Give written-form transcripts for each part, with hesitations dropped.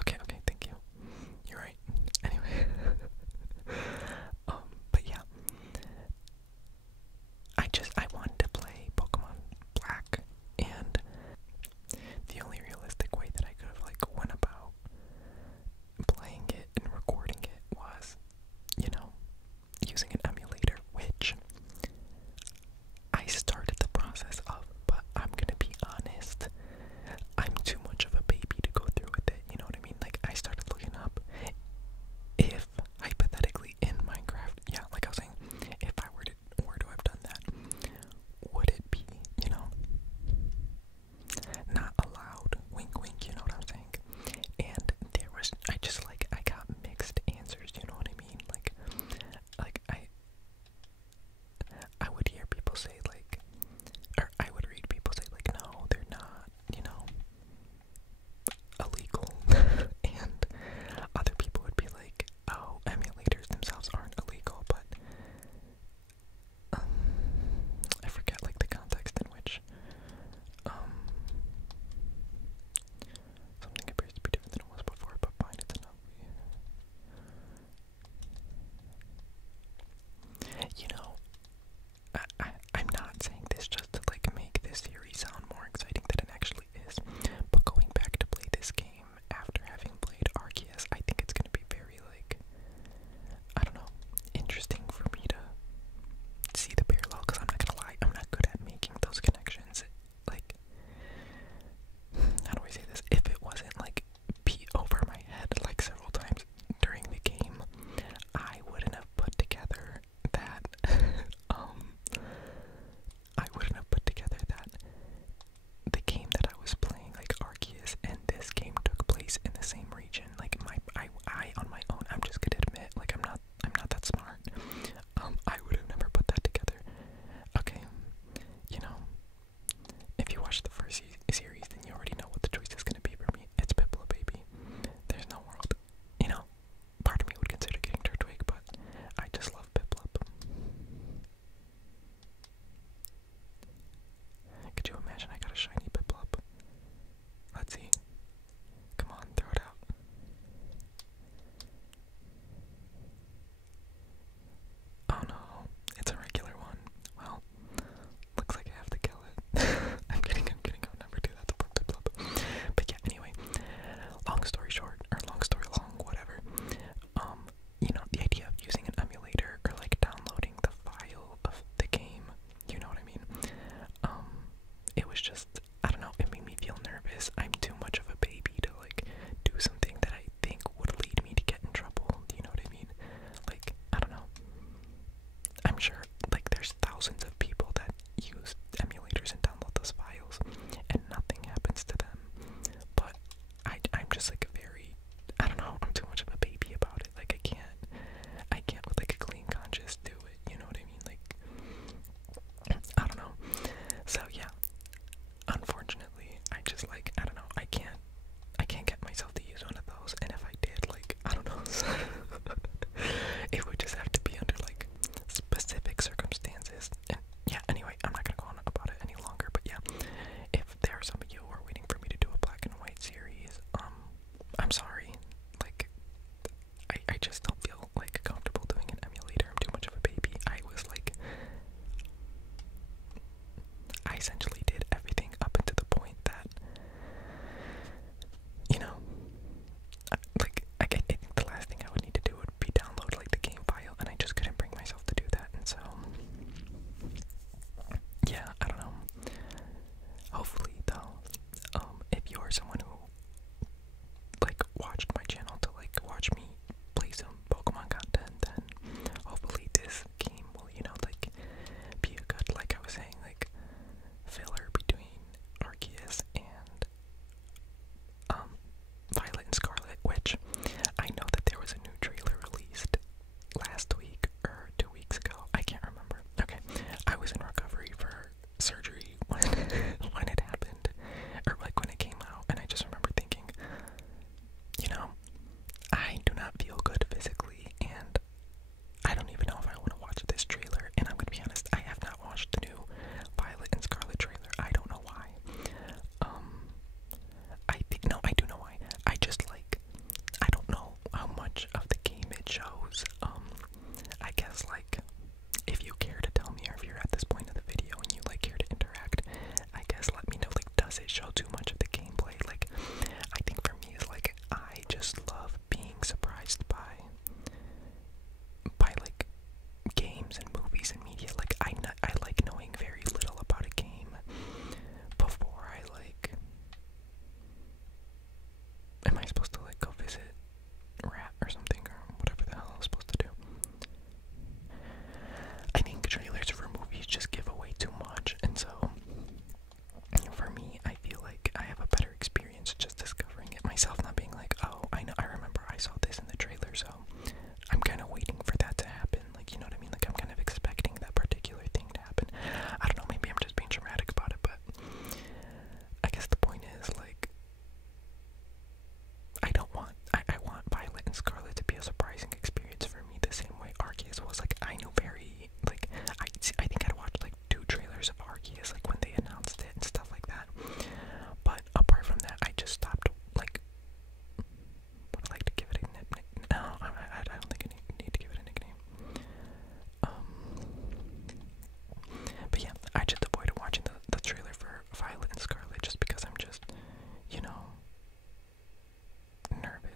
Okay, okay, thank you. You're right. Anyway, but yeah, I wanted to play Pokemon Black, and the only realistic way that I could have went about playing it and recording it was, using an emulator, which I started the process of, but I'm gonna be honest, I'm too much of a baby to go through with it, you know what I mean?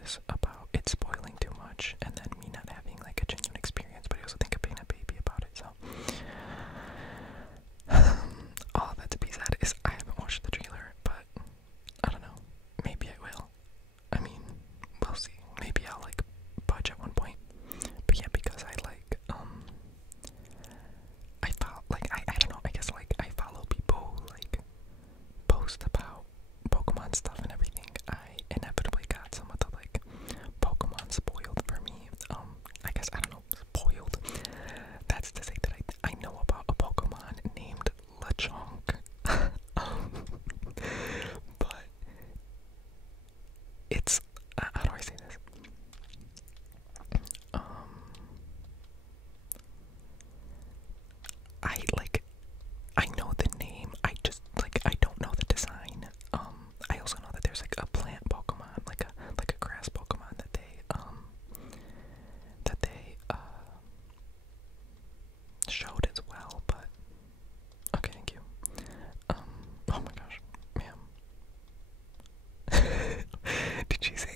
anxious about it spoiling too much and then me not having like a genuine experience, but I also think of being a baby about it, so all of that to be said is I haven't watched the trailer, but I don't know, maybe I will. I mean, we'll see. Maybe I'll like budge at one point. But yeah, because I like I follow like I don't know, I guess like I follow people who like post about Pokemon stuff and everything. I inevitably got some of the like Pokemon spoiled for me. I guess I don't know, spoiled. That's to say that I know about a Pokemon named Lechonk. But it's how do I say this? I know the name, I just like I don't know the design. I also know that there's like a plant Pokemon, like a grass Pokemon that they showed as well, but okay, thank you. Oh my gosh, ma'am. Did she say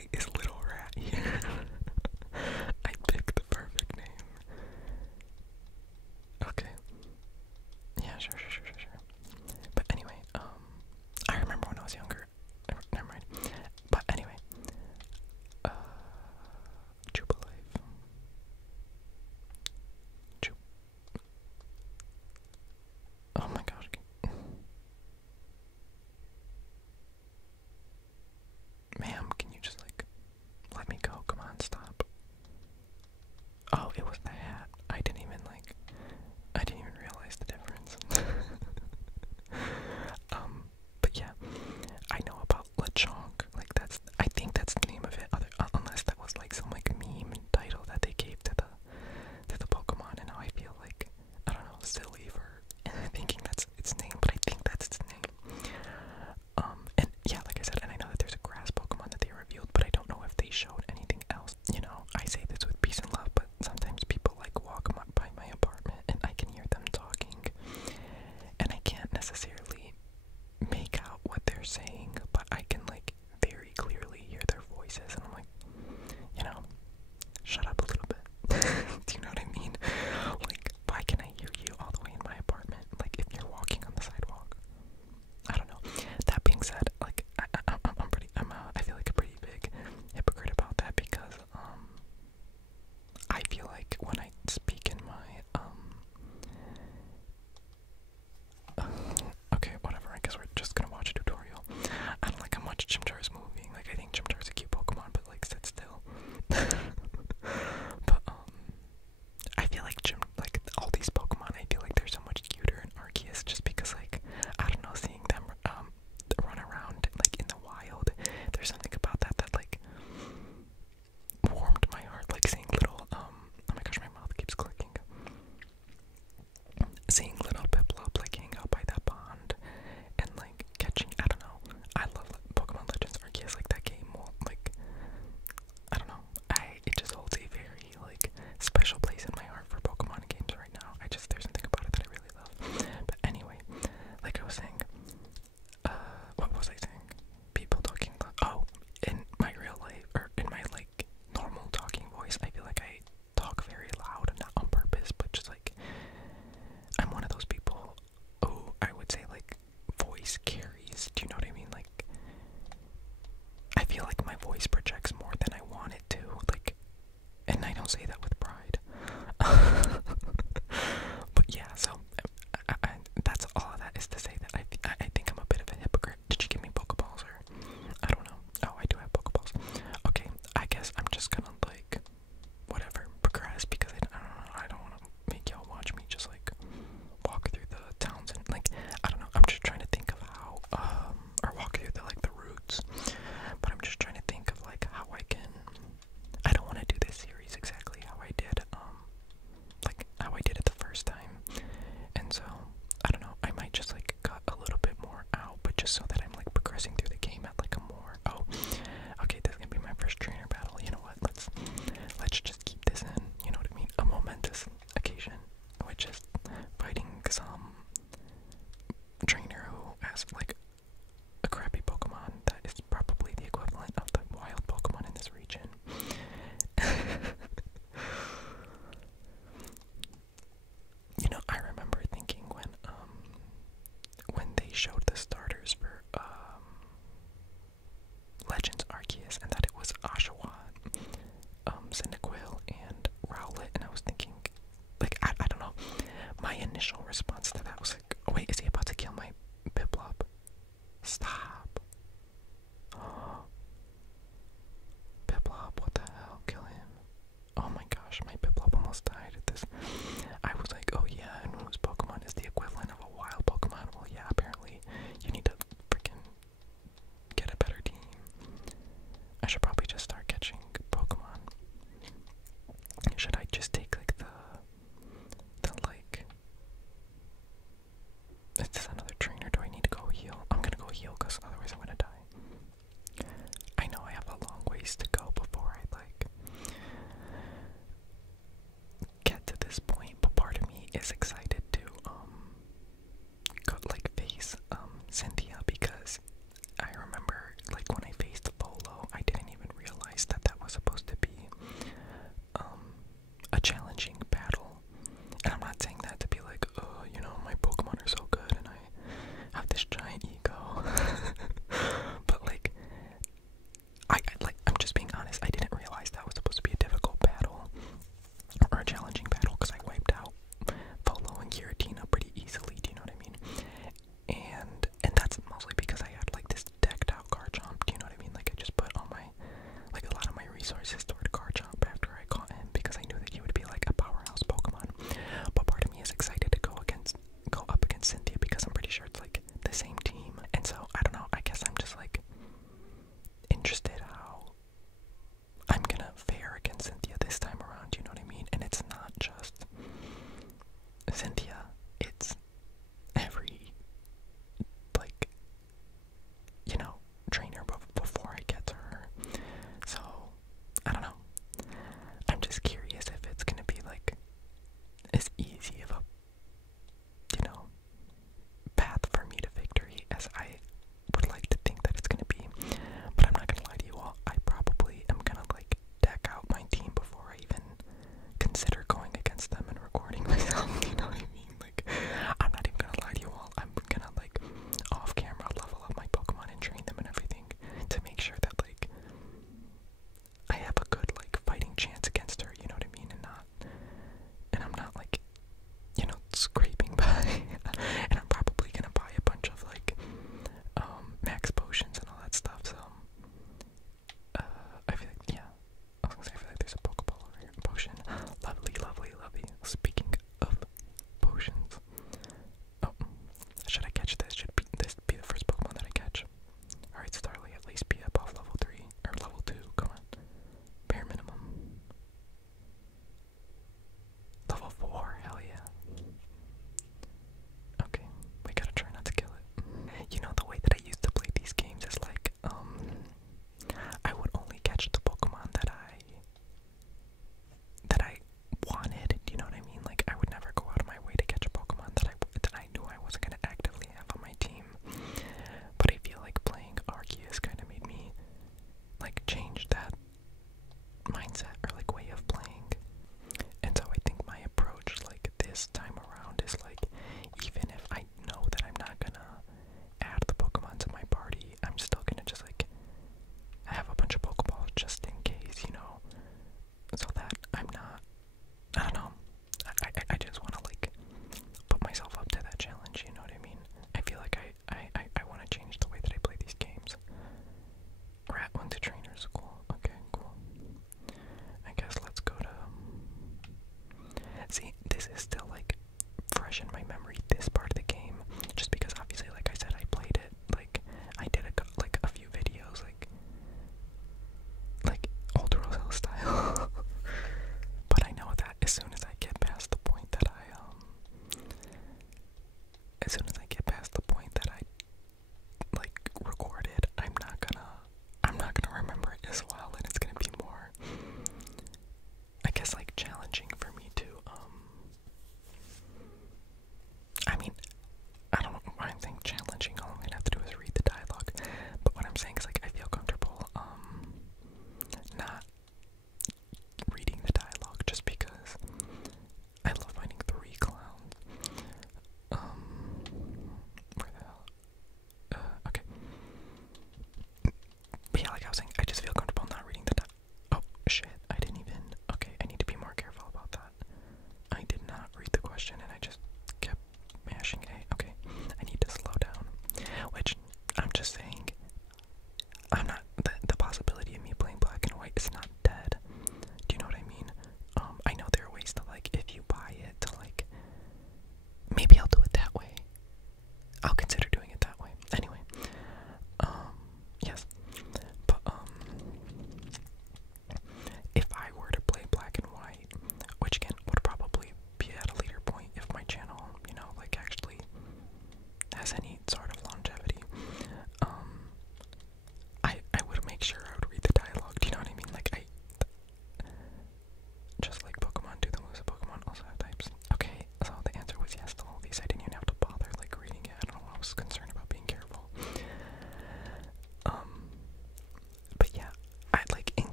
resources toward Garchomp after I caught him because I knew that he would be like a powerhouse Pokemon. But part of me is excited to go up against Cynthia because I'm pretty sure it's like the same team. And so I don't know, I guess I'm just like interested how I'm gonna fare against Cynthia this time around, you know what I mean? And it's not just Cynthia, it's every, like, you know, trainer before I get to her. So, I don't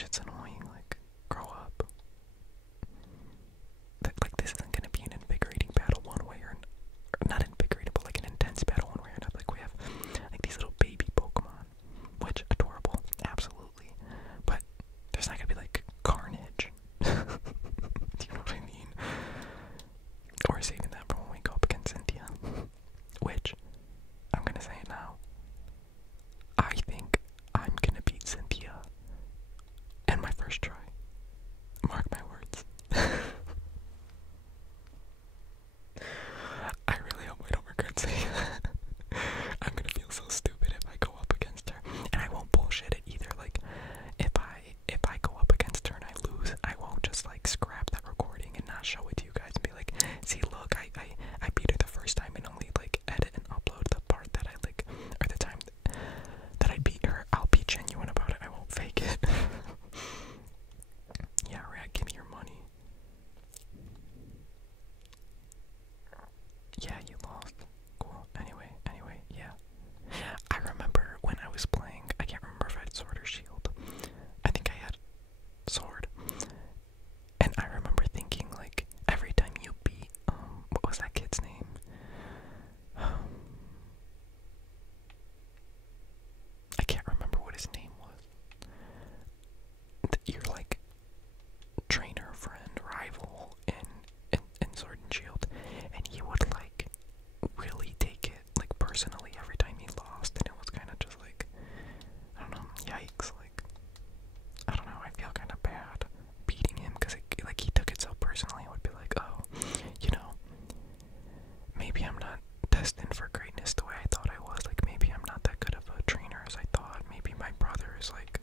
shit's annoying. Like, grow up. Like, this isn't gonna be an invigorating battle one way or not invigorating, but like an intense battle one way or another. Like, we have like these little baby Pokemon, which adorable, absolutely. But there's not gonna be like carnage. Do you know what I mean? Or saving that for when we go up against Cynthia. Which, I'm gonna say it now. I think I'm gonna beat Cynthia in my first try. Mark my words. I really hope I don't regret saying that. I'm gonna feel so stupid if I go up against her. And I won't bullshit it either. Like, if I go up against her and I lose, I won't just like scrap that recording and not show it to you guys and be like, see, look, I beat her the first time and only like edit and upload the part that I like, or the time that I beat her. I'll be genuine about it. I won't fake it. Yeah, Rat, give me your money. Yeah, you lost. Cool. Anyway, yeah. I remember when I was playing, I can't remember if I had Sword or Shield. I think I had Sword. And I remember thinking, like, every time you beat, what was that kid's name? I can't remember what his name was. Your, like, trainer, friend, rival in Sword and Shield. And he would, like, really take it, like, personally every time he lost. And it was kind of just like, I don't know, yikes. Like, I don't know, I feel kind of bad beating him because, like, he took it so personally. It would be like, oh, you know, maybe I'm not destined for greatness the way I thought I was. Like, maybe I'm not that good of a trainer as I thought. Maybe my brother is, like,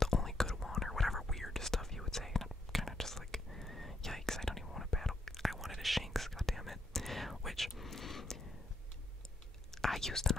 the only good one, or whatever weird stuff he would say. And I'm kind of just like, yikes, I don't even want to battle. I wanted a Shanks, goddammit. Which, I used an